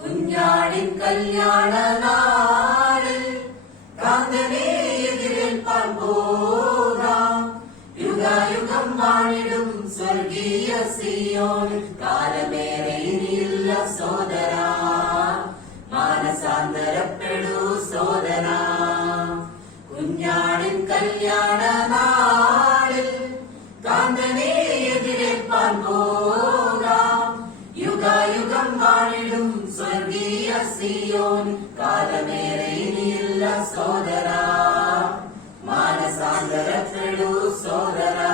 കുഞ്ഞാടിൻ കല്യാണ നാളിൽ കാന്തനെ എതിരേൽപ്പാൻ പോകാം. യുഗായുഗം വാണിടും സ്വർഗീയ സിയോൻ കാലമേറെ ഇനിയില്ല സോദരാ. മാനസാന്തരപ്പെടൂ സോദരാ. കുഞ്ഞാടിൻ കല്യാണ നാളിൽ കാന്തനെ എതിരേൽപ്പാൻ പോകാം. യുഗായുഗം വാണിടും സ്വർഗീയ സിയോൻ കാലമേറെ ഇനിയില്ല സോദരാ. മാനസാന്തരപ്പെടൂ സോദരാ.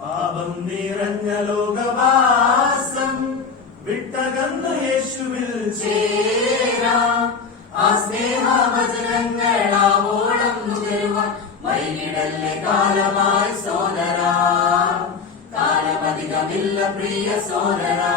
പാപം നിറഞ്ഞ ലോകവാസം വിട്ടകന്ന് യേശുവിൽ ചേരാം. ആ സ്നേഹവചനങ്ങളാവോളം നുകരുവാൻ വൈകിടല്ലേ കാലമായി സോദരാ. കാലമധികമില്ല പ്രിയ സോദരാ.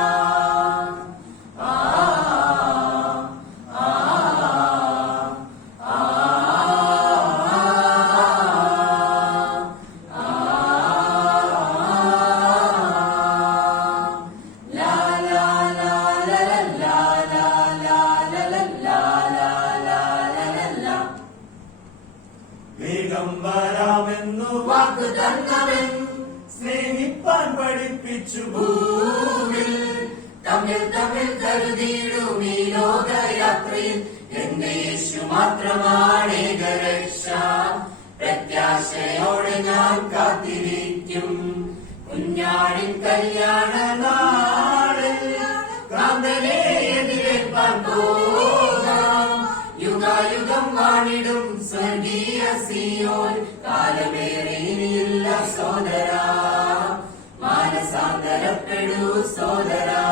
വേഗം വരാമെന്നു വാക്കു തന്നവൻ സ്നേഹിപ്പാൻ പഠിപ്പിച്ചു ഭൂവിൽ തമ്മിൽ തമ്മിൽ കരുതിയിടും ഈ ലോകയാത്രയിൽ എന്റെ യേശു മാത്രമാണേക രക്ഷ. പ്രത്യാശയോടെ ഞാൻ കാത്തിരിക്കും. കുഞ്ഞാടിൻ കല്യാണ നാളിൽ കാന്തനെ എതിരേൽപ്പാൻ പോകാം. യുഗായുഗം വാണിടും സ്വർഗീയ സിയോൻ കാലമേറെ ഇനിയില്ല സോദരാ. മാനസാന്തരപ്പെടൂ സോദരാ.